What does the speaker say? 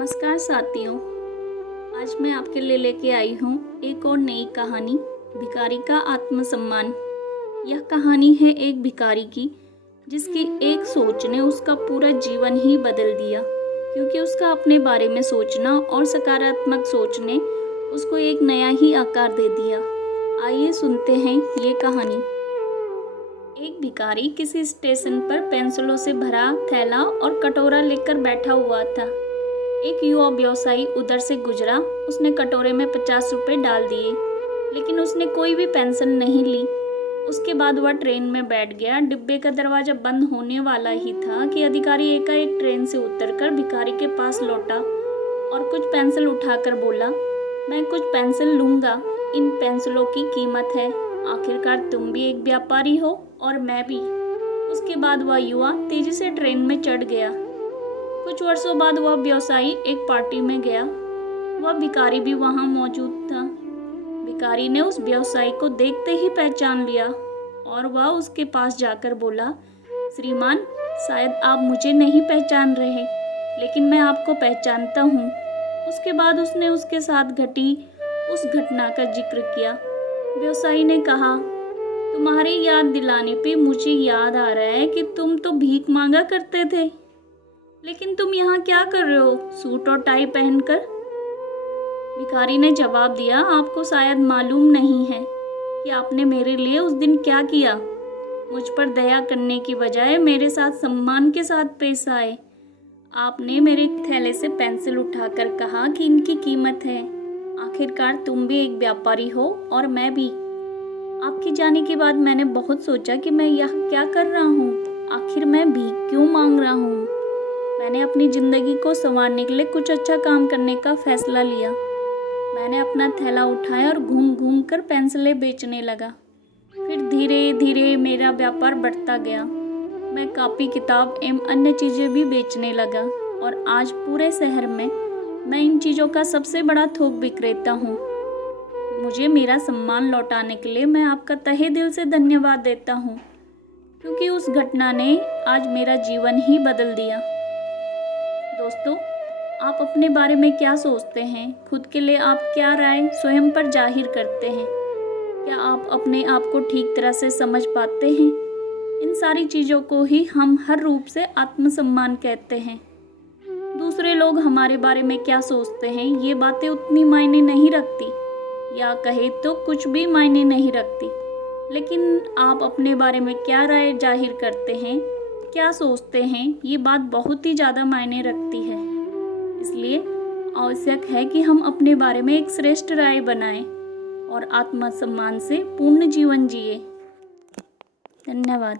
नमस्कार साथियों, आज मैं आपके लिए लेके आई हूँ एक और नई कहानी, भिखारी का आत्मसम्मान। यह कहानी है एक भिखारी की, जिसकी एक सोच ने उसका पूरा जीवन ही बदल दिया, क्योंकि उसका अपने बारे में सोचना और सकारात्मक सोच ने उसको एक नया ही आकार दे दिया। आइए सुनते हैं ये कहानी। एक भिखारी किसी स्टेशन पर पेंसिलों से भरा थैला और कटोरा लेकर बैठा हुआ था। एक युवा व्यवसायी उधर से गुजरा। उसने कटोरे में 50 रुपए डाल दिए, लेकिन उसने कोई भी पेंसिल नहीं ली। उसके बाद वह ट्रेन में बैठ गया। डिब्बे का दरवाजा बंद होने वाला ही था कि अधिकारी एकाएक ट्रेन से उतरकर भिखारी के पास लौटा और कुछ पेंसिल उठाकर बोला, मैं कुछ पेंसिल लूँगा, इन पेंसिलों की कीमत है। आखिरकार तुम भी एक व्यापारी हो और मैं भी। उसके बाद वह युवा तेजी से ट्रेन में चढ़ गया। कुछ वर्षों बाद वह व्यवसायी एक पार्टी में गया। वह भिखारी भी वहां मौजूद था। भिखारी ने उस व्यवसायी को देखते ही पहचान लिया और वह उसके पास जाकर बोला, श्रीमान, शायद आप मुझे नहीं पहचान रहे, लेकिन मैं आपको पहचानता हूँ। उसके बाद उसने उसके साथ घटी उस घटना का जिक्र किया। व्यवसायी ने कहा, तुम्हारी याद दिलाने पे मुझे याद आ रहा है कि तुम तो भीख मांगा करते थे, लेकिन तुम यहाँ क्या कर रहे हो सूट और टाई पहनकर? भिखारी ने जवाब दिया, आपको शायद मालूम नहीं है कि आपने मेरे लिए उस दिन क्या किया। मुझ पर दया करने की बजाय मेरे साथ सम्मान के साथ पेश आए। आपने मेरे थैले से पेंसिल उठाकर कहा कि इनकी कीमत है। आखिरकार तुम भी एक व्यापारी हो और मैं भी। आपके जाने के बाद मैंने बहुत सोचा कि मैं यह क्या कर रहा हूँ, आखिर मैं भीख क्यों मांग रहा हूँ। मैंने अपनी ज़िंदगी को संवारने के लिए कुछ अच्छा काम करने का फैसला लिया। मैंने अपना थैला उठाया और घूम घूम कर पेंसिलें बेचने लगा। फिर धीरे धीरे मेरा व्यापार बढ़ता गया। मैं कॉपी किताब एवं अन्य चीज़ें भी बेचने लगा और आज पूरे शहर में मैं इन चीज़ों का सबसे बड़ा थोक विक्रेता हूँ। मुझे मेरा सम्मान लौटाने के लिए मैं आपका तहे दिल से धन्यवाद देता हूँ, क्योंकि उस घटना ने आज मेरा जीवन ही बदल दिया। दोस्तों, आप अपने बारे में क्या सोचते हैं? खुद के लिए आप क्या राय स्वयं पर जाहिर करते हैं? क्या आप अपने आप को ठीक तरह से समझ पाते हैं? इन सारी चीज़ों को ही हम हर रूप से आत्मसम्मान कहते हैं। दूसरे लोग हमारे बारे में क्या सोचते हैं, ये बातें उतनी मायने नहीं रखती, या कहे तो कुछ भी मायने नहीं रखती। लेकिन आप अपने बारे में क्या राय जाहिर करते हैं, क्या सोचते हैं, ये बात बहुत ही ज़्यादा मायने रखती है। इसलिए आवश्यक है कि हम अपने बारे में एक श्रेष्ठ राय बनाएं और आत्मसम्मान से पूर्ण जीवन जिए। धन्यवाद।